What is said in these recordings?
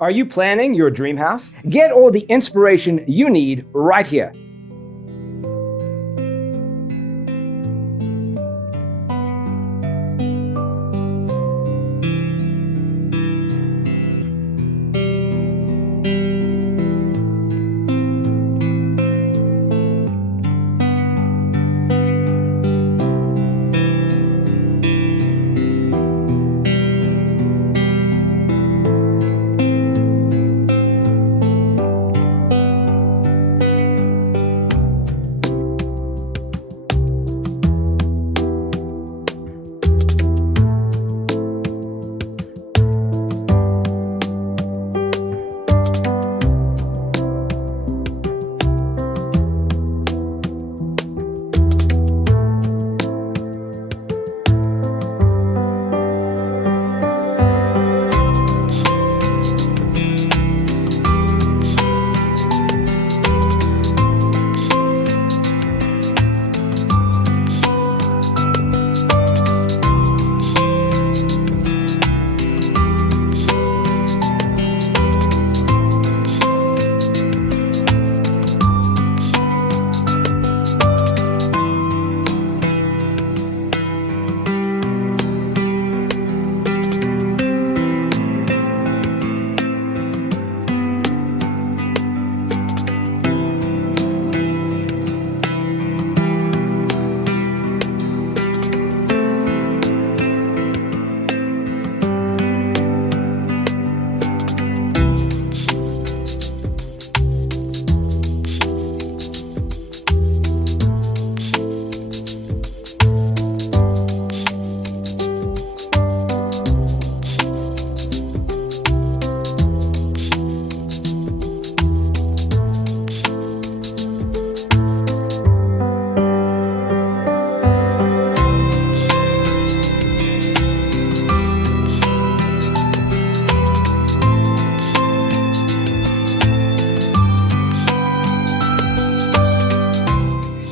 Are you planning your dream house? Get all the inspiration you need right here.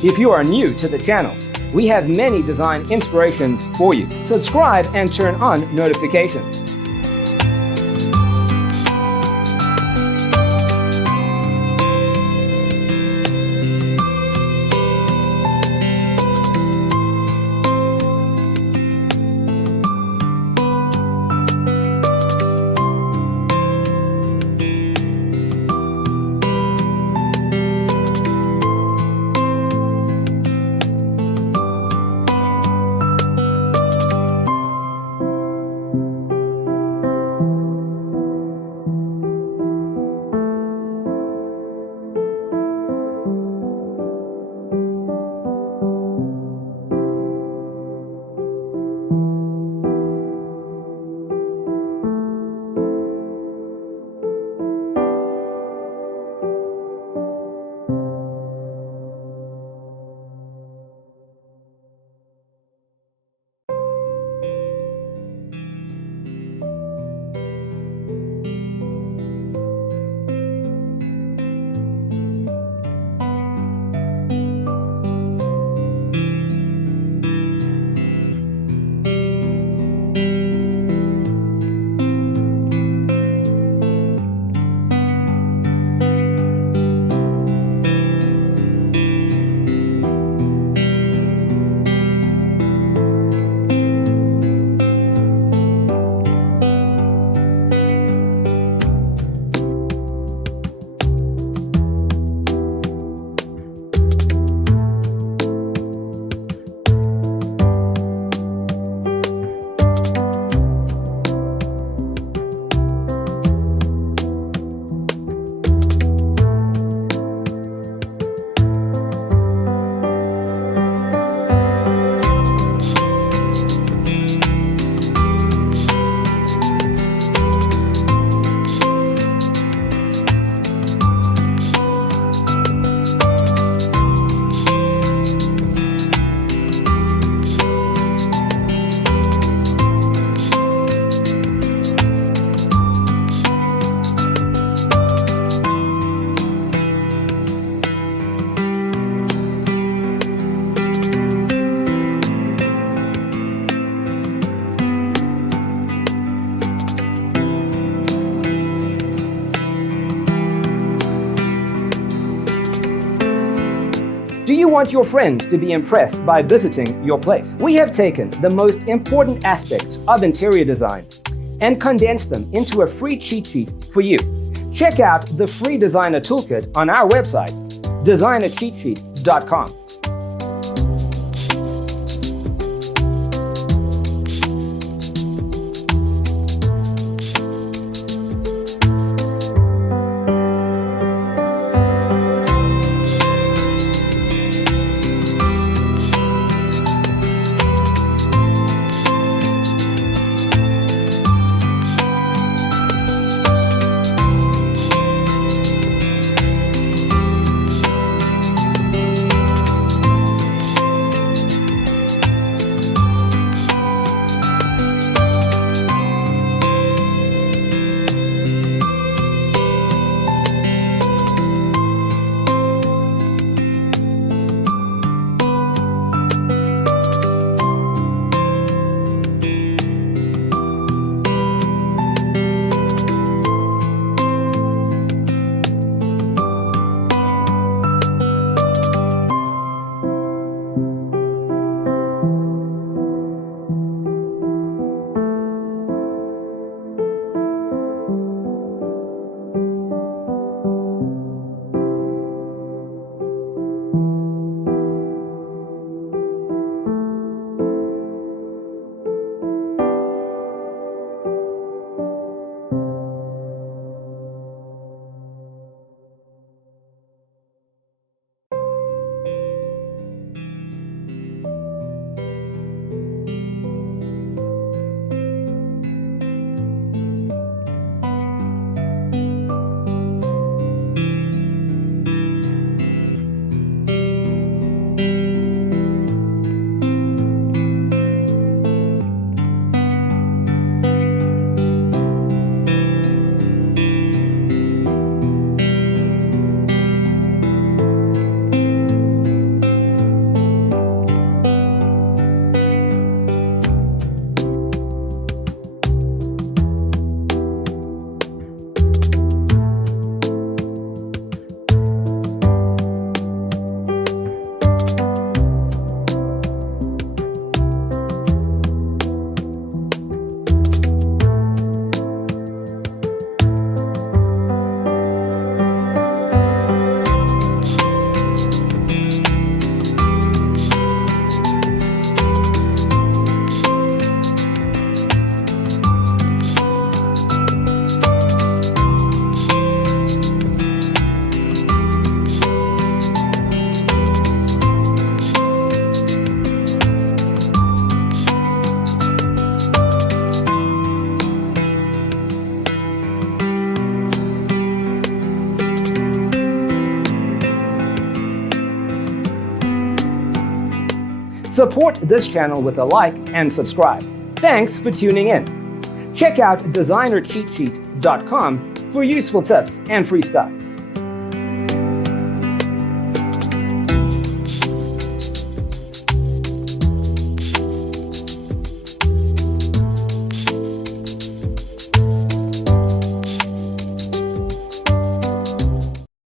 If you are new to the channel, we have many design inspirations for you. Subscribe and turn on notifications. Do you want your friends to be impressed by visiting your place? We have taken the most important aspects of interior design and condensed them into a free cheat sheet for you. Check out the free designer toolkit on our website, designercheatsheet.com. Support this channel with a like and subscribe. Thanks for tuning in. Check out designercheatsheet.com for useful tips and free stuff.